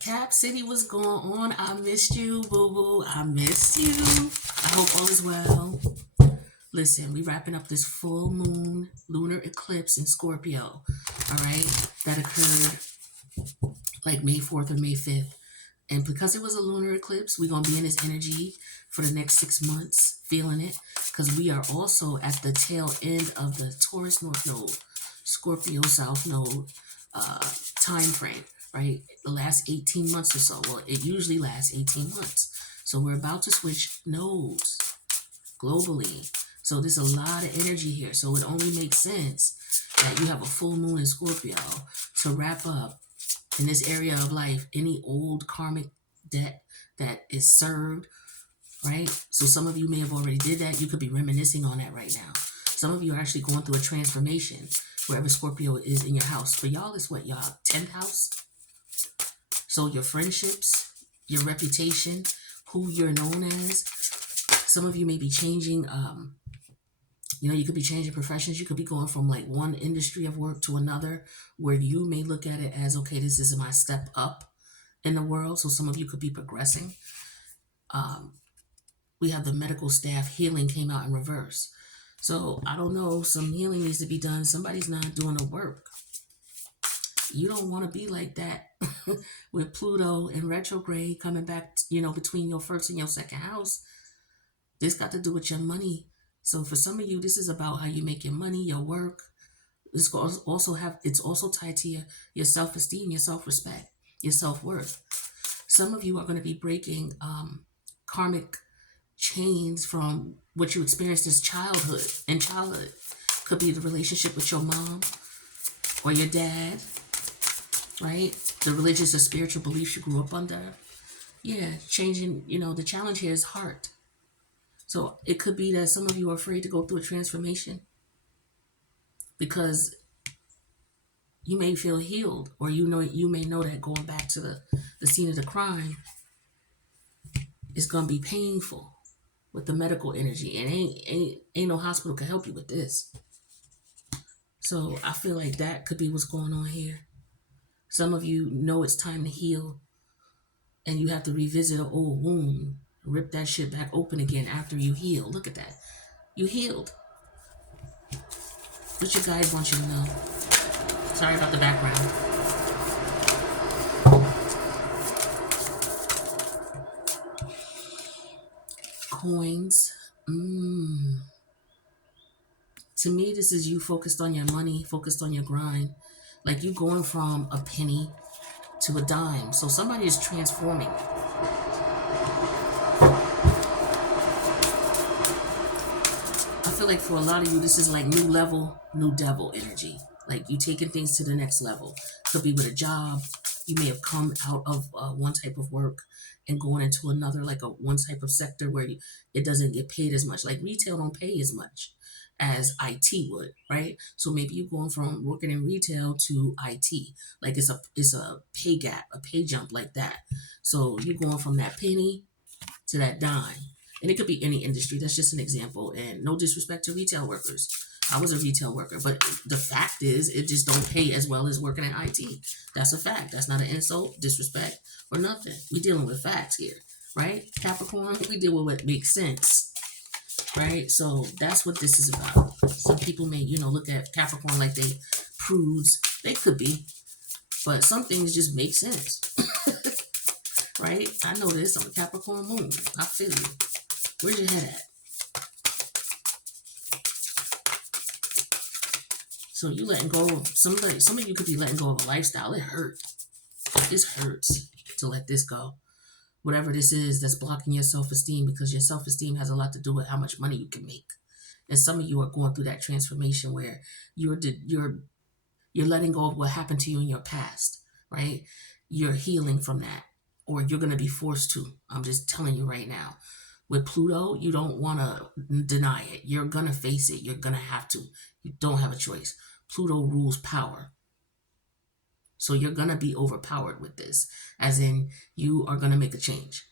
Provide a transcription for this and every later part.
Cap City, what's going on? I missed you, boo boo. I missed you. I hope all is well. Listen, we wrapping up this full moon lunar eclipse in Scorpio. All right, that occurred like May 4th or May 5th. And because it was a lunar eclipse, we're going to be in this energy for the next 6 months, feeling it. Because we are also at the tail end of the Taurus North Node, Scorpio South Node time frame, right? The last 18 months or so. Well, it usually lasts 18 months. So we're about to switch nodes globally. So there's a lot of energy here. So it only makes sense that you have a full moon in Scorpio to wrap up in this area of life any old karmic debt that is served, right? So some of you may have already did that. You could be reminiscing on that right now. Some of you are actually going through a transformation wherever Scorpio is in your house. For y'all, it's what, y'all 10th house? So your friendships, your reputation, who you're known as. Some of you may be changing, you could be changing professions. You could be going from like one industry of work to another where you may look at it as, okay, this is my step up in the world. So some of you could be progressing. We have the medical staff healing came out in reverse. So I don't know, some healing needs to be done. Somebody's not doing the work. You don't want to be like that with Pluto in retrograde coming back, between your first and your second house. This got to do with your money. So for some of you, this is about how you make your money, your work. It's also tied to your self-esteem, your self-respect, your self-worth. Some of you are going to be breaking karmic chains from what you experienced as childhood. Could be the relationship with your mom or your dad, right? The religious or spiritual beliefs you grew up under. Yeah, changing, the challenge here is heart. So it could be that some of you are afraid to go through a transformation because you may feel healed, or you may know that going back to the scene of the crime is gonna be painful with the medical energy, and ain't no hospital can help you with this. So I feel like that could be what's going on here. Some of you know it's time to heal, and you have to revisit an old wound, rip that shit back open again after you heal. Look at that, you healed. What your guides want you to know. Sorry about the background. Coins. To me, this is you focused on your money, focused on your grind. Like you going from a penny to a dime. So somebody is transforming. I feel like for a lot of you, this is like new level, new devil energy. Like you taking things to the next level. Could be with a job. You may have come out of one type of work and going into another, like one type of sector where it doesn't get paid as much. Like retail don't pay as much as IT would, right? So maybe you're going from working in retail to IT. Like it's a pay gap, a pay jump like that. So you're going from that penny to that dime. And it could be any industry. That's just an example. And no disrespect to retail workers. I was a retail worker, but the fact is it just don't pay as well as working in IT. That's a fact. That's not an insult, disrespect, or nothing. We're dealing with facts here, right? Capricorn, we deal with what makes sense, right? So that's what this is about. Some people may, look at Capricorn like they prudes. They could be, but some things just make sense, right? I know this. I'm a Capricorn moon. I feel you. Where's your head at? So you letting go of somebody. Some of you could be letting go of a lifestyle. It hurts. This hurts to let this go. Whatever this is that's blocking your self-esteem, because your self-esteem has a lot to do with how much money you can make. And some of you are going through that transformation where you're letting go of what happened to you in your past, right? You're healing from that, or you're going to be forced to. I'm just telling you right now. With Pluto, you don't want to deny it. You're going to face it. You're going to have to. You don't have a choice. Pluto rules power. So you're going to be overpowered with this, as in you are going to make a change.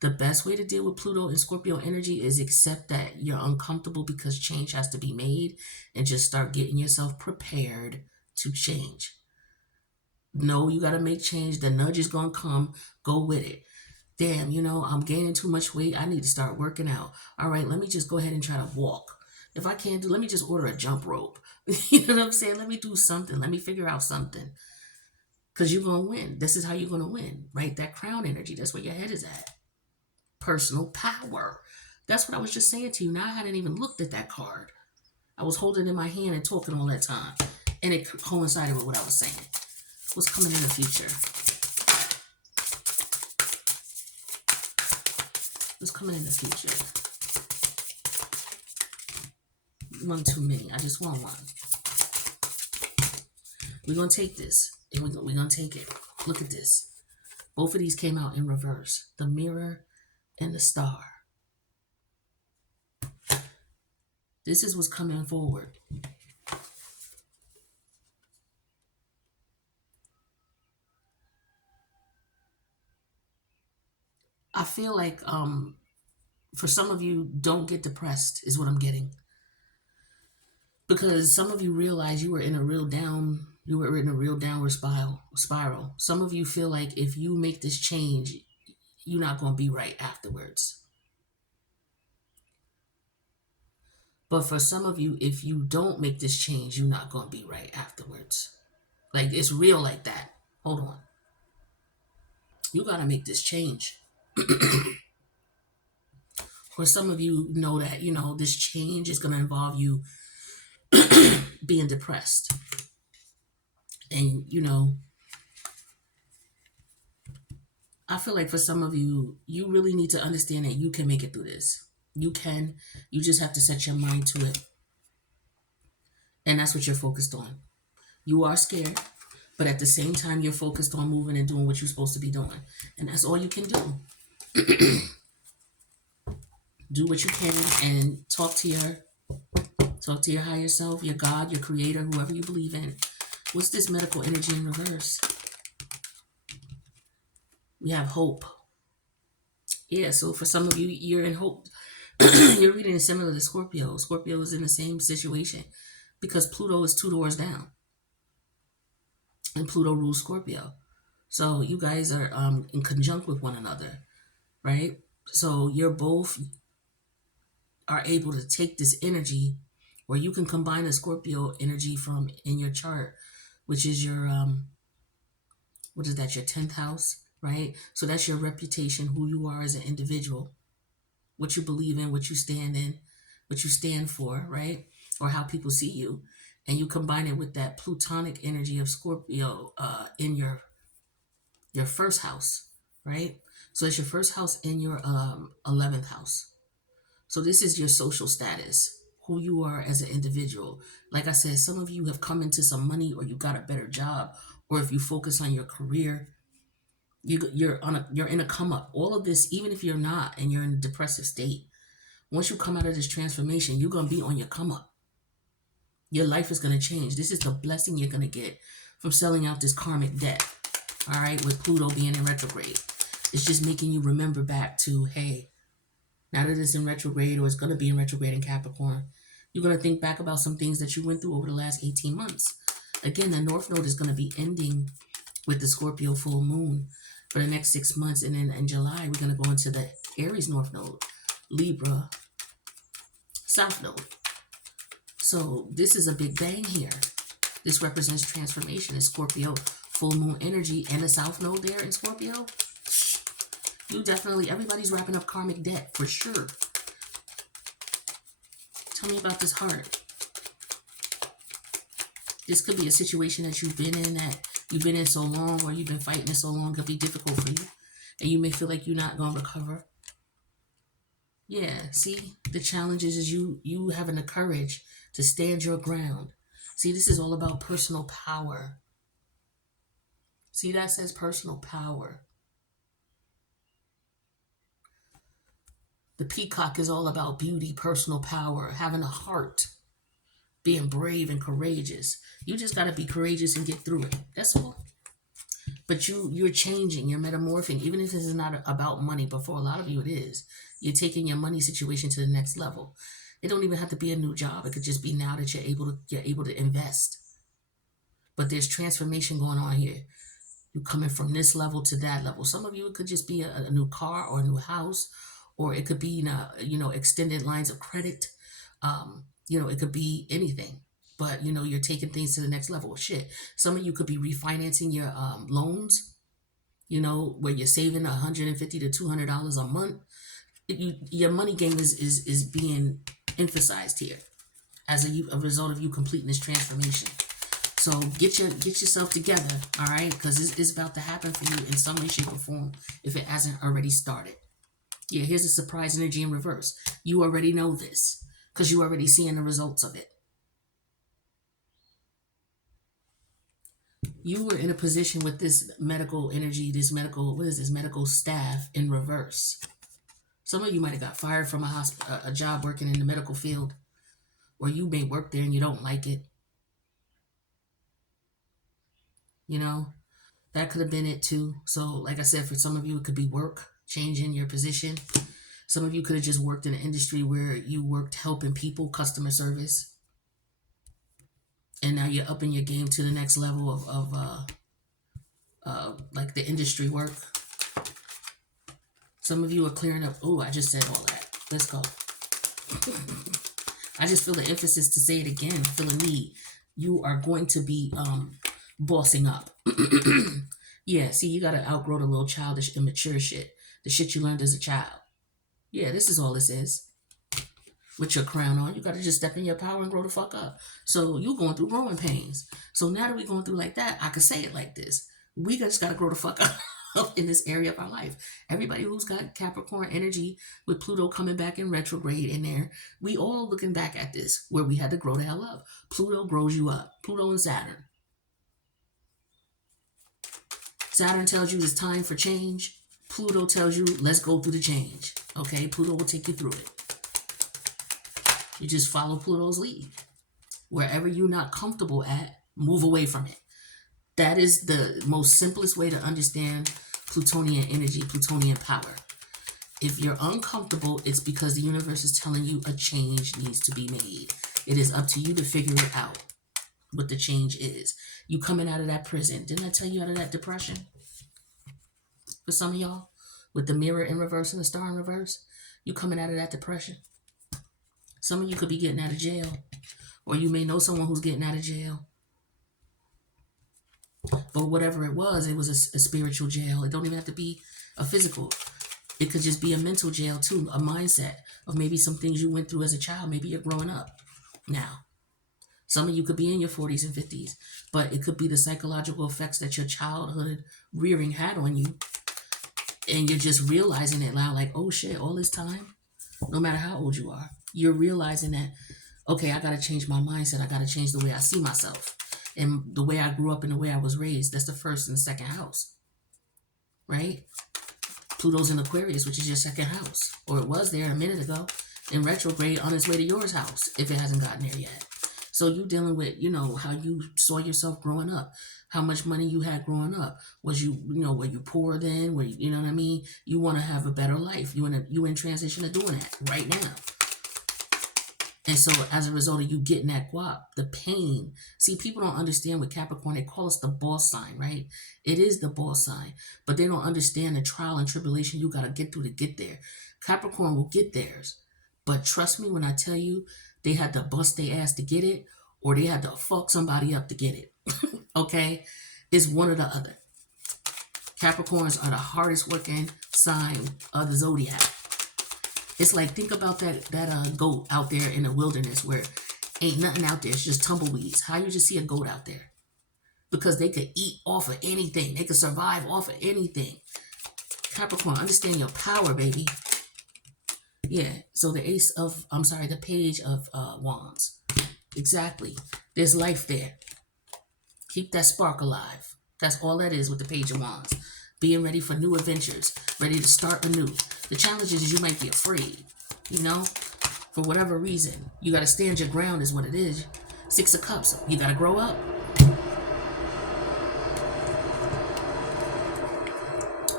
The best way to deal with Pluto and Scorpio energy is accept that you're uncomfortable because change has to be made, and just start getting yourself prepared to change. No, you got to make change. The nudge is going to come. Go with it. Damn, I'm gaining too much weight. I need to start working out. All right, let me just go ahead and try to walk. If I can't do, let me just order a jump rope. You know what I'm saying? Let me do something. Let me figure out something. Because you're going to win. This is how you're going to win, right? That crown energy. That's where your head is at. Personal power. That's what I was just saying to you. Now I hadn't even looked at that card. I was holding it in my hand and talking all that time. And it coincided with what I was saying. What's coming in the future? What's coming in the future? One too many. I just want one. We're going to take this. And we're going to take it. Look at this. Both of these came out in reverse. The mirror and the star. This is what's coming forward. I feel like for some of you, don't get depressed is what I'm getting. Because some of you realize you were in a real downward spiral. Some of you feel like if you make this change, you're not going to be right afterwards. But for some of you, if you don't make this change, you're not going to be right afterwards. Like, it's real like that. Hold on. You got to make this change. For some of you know that, this change is going to involve you being depressed. And, I feel like for some of you, you really need to understand that you can make it through this. You can. You just have to set your mind to it. And that's what you're focused on. You are scared, but at the same time, you're focused on moving and doing what you're supposed to be doing. And that's all you can do. Do what you can and talk to your higher self, your God, your creator, whoever you believe in. What's this medical energy in reverse? We have hope. Yeah, so for some of you, you're in hope. You're reading it similar to Scorpio. Scorpio is in the same situation because Pluto is 2 doors down. And Pluto rules Scorpio. So you guys are in conjunct with one another, right? So you're both are able to take this energy, or you can combine the Scorpio energy from in your chart, which is your what is that, your 10th house, right? So that's your reputation, who you are as an individual, what you believe in, what you stand for, right? Or how people see you. And you combine it with that plutonic energy of Scorpio in your first house, right? So it's your first house in your 11th house. So this is your social status, who you are as an individual. Like I said, some of you have come into some money, or you got a better job, or if you focus on your career, you're in a come up. All of this, even if you're not and you're in a depressive state, once you come out of this transformation, you're gonna be on your come up. Your life is gonna change. This is the blessing you're gonna get from selling out this karmic debt. All right, with Pluto being in retrograde, it's just making you remember back to, hey, now that it's in retrograde, or it's going to be in retrograde in Capricorn, you're going to think back about some things that you went through over the last 18 months. Again, the North Node is going to be ending with the Scorpio full moon for the next 6 months. And then in July, we're going to go into the Aries North Node, Libra South Node. So this is a big bang here. This represents transformation. It's Scorpio full moon energy and the South Node there in Scorpio. You definitely, everybody's wrapping up karmic debt for sure. Tell me about this heart. This could be a situation that you've been in so long, or you've been fighting it so long, it could be difficult for you. And you may feel like you're not going to recover. Yeah, see, the challenge is you having the courage to stand your ground. See, this is all about personal power. See, that says personal power. The peacock is all about beauty, personal power, having a heart, being brave and courageous. You just got to be courageous and get through it. That's all. But you're changing, you're metamorphing, even if this is not about money, but for a lot of you it is. You're taking your money situation to the next level. It don't even have to be a new job. It could just be now that you're able to invest. but there's transformation going on here. You coming from this level to that level. Some of you, it could just be a new car or a new house, or it could be, extended lines of credit. It could be anything. But you're taking things to the next level. Shit. Some of you could be refinancing your loans. Where you're saving $150 to $200 a month. Your money game is being emphasized here as a result of you completing this transformation. So get yourself together, all right? Because it's about to happen for you in some way, shape, or form if it hasn't already started. Yeah, here's a surprise energy in reverse. You already know this because you already seeing the results of it. You were in a position with this medical energy, medical staff in reverse. Some of you might have got fired from a job working in the medical field, or you may work there and you don't like it. That could have been it too. So like I said, for some of you, it could be work, changing your position. Some of you could have just worked in an industry where you worked helping people, customer service. And now you're upping your game to the next level of like the industry work. Some of you are clearing up. Oh, I just said all that. Let's go. I just feel the emphasis to say it again. I feel a need. You are going to be bossing up. Yeah, see, you got to outgrow the little childish, immature shit. The shit you learned as a child. Yeah, this is all this is. With your crown on, you got to just step in your power and grow the fuck up. So you're going through growing pains. So now that we're going through like that, I can say it like this. We just got to grow the fuck up in this area of our life. Everybody who's got Capricorn energy with Pluto coming back in retrograde in there, we all looking back at this where we had to grow the hell up. Pluto grows you up. Pluto and Saturn. Saturn tells you it's time for change. Pluto tells you, let's go through the change. Okay, Pluto will take you through it. You just follow Pluto's lead. Wherever you're not comfortable at, move away from it. That is the most simplest way to understand Plutonian energy, Plutonian power. If you're uncomfortable, it's because the universe is telling you a change needs to be made. It is up to you to figure it out, what the change is. You coming out of that prison. Didn't I tell you out of that depression? For some of y'all, with the mirror in reverse and the star in reverse, you coming out of that depression. Some of you could be getting out of jail, or you may know someone who's getting out of jail. But whatever it was a spiritual jail. It don't even have to be a physical. It could just be a mental jail too, a mindset of maybe some things you went through as a child. Maybe you're growing up now. Some of you could be in your 40s and 50s, but it could be the psychological effects that your childhood rearing had on you. And you're just realizing it now, like, oh shit, all this time, no matter how old you are, you're realizing that, okay, I got to change my mindset. I got to change the way I see myself and the way I grew up and the way I was raised. That's the first and the second house, right? Pluto's in Aquarius, which is your second house, or it was there a minute ago in retrograde on its way to yours house, if it hasn't gotten there yet. So you dealing with, how you saw yourself growing up, how much money you had growing up. Was you, were you poor then? Were you know what I mean? You want to have a better life. You in transition of doing that right now. And so as a result of you getting that guap, the pain. See, people don't understand with Capricorn. They call us the boss sign, right? It is the boss sign. But they don't understand the trial and tribulation you got to get through to get there. Capricorn will get theirs. But trust me when I tell you, they had to bust their ass to get it, or they had to fuck somebody up to get it. Okay? It's one or the other. Capricorns are the hardest working sign of the zodiac. It's like, think about that goat out there in the wilderness where ain't nothing out there. It's just tumbleweeds. How you just see a goat out there? Because they could eat off of anything. They could survive off of anything. Capricorn, understand your power, baby. Yeah, so the page of wands. Exactly. There's life there. Keep that spark alive. That's all that is with the page of wands. Being ready for new adventures, ready to start anew. The challenge is you might be afraid, for whatever reason. You got to stand your ground is what it is. 6 of Cups, you got to grow up.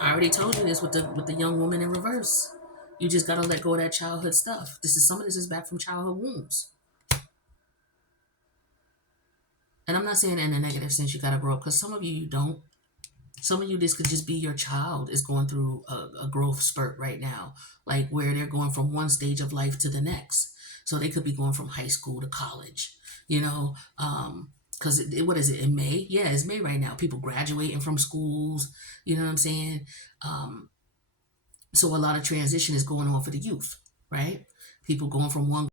I already told you this with the young woman in reverse. You just got to let go of that childhood stuff. Some of this is back from childhood wounds. And I'm not saying in a negative sense you gotta grow up, because some of you don't. Some of you, this could just be your child is going through a growth spurt right now, like where they're going from one stage of life to the next. So they could be going from high school to college, you know, because what is it in May? Yeah, it's May right now. People graduating from schools, you know what I'm saying? Um, so a lot of transition is going on for the youth, right? People going from one